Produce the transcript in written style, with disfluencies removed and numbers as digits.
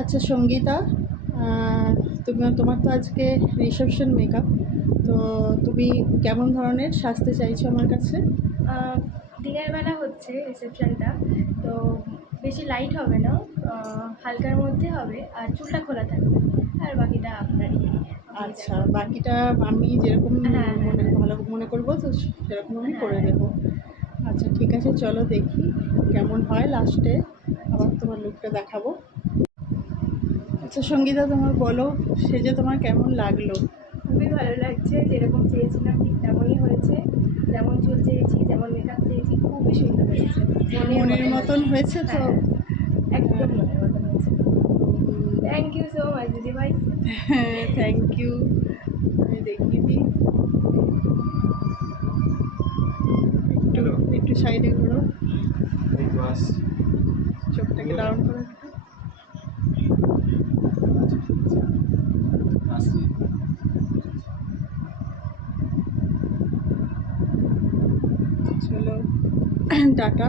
আচ্ছা সঙ্গীতা, তোমার তো আজকে রিসেপশন মেকআপ, তো তুমি কেমন ধরনের সাজতে চাইছো আমার কাছে? দিনের বেলা হচ্ছে রিসেপশনটা, তো বেশি লাইট হবে না, হালকার মধ্যে হবে, আর চুলটা খোলা থাকবে, আর বাকিটা আপনারই। আপনি যা আচ্ছা, করবেন। বাকিটা আমি যেরকম হ্যাঁ, হ্যাঁ, মনে হ্যাঁ। ভালো মনে করবো তো সেরকম আমি হ্যাঁ, করে হ্যাঁ। দেবো। আচ্ছা ঠিক আছে, চলো দেখি কেমন হয় লাস্টে, আবার তোমার লুকটা দেখাবো। আচ্ছা সঙ্গীতা, তোমার বলো, সেজে তোমার কেমন লাগলো? খুবই ভালো লাগছে, যেরকম চেয়েছিলাম ঠিক তেমনই হয়েছে। যেমন চুল চেয়েছি, যেমন মেকআপ চেয়েছি, খুবই সুন্দর হয়েছে। মনের মতো মতন হয়েছে তো? হ্যাঁ, একদম হ্যাঁ। মনের মতন হয়েছে। থ্যাংক ইউ সো মাচ দিদিভাই। হ্যাঁ, থ্যাংক ইউ। আমি দেখিয়ে দিই, একটু হ্যালো, একটু সাইডে ঘোরো, এই তো আসছি। চোখটাকে ডাউন করে দিও। আচ্ছা ঠিক আছে, আসছি। চলো টাটা।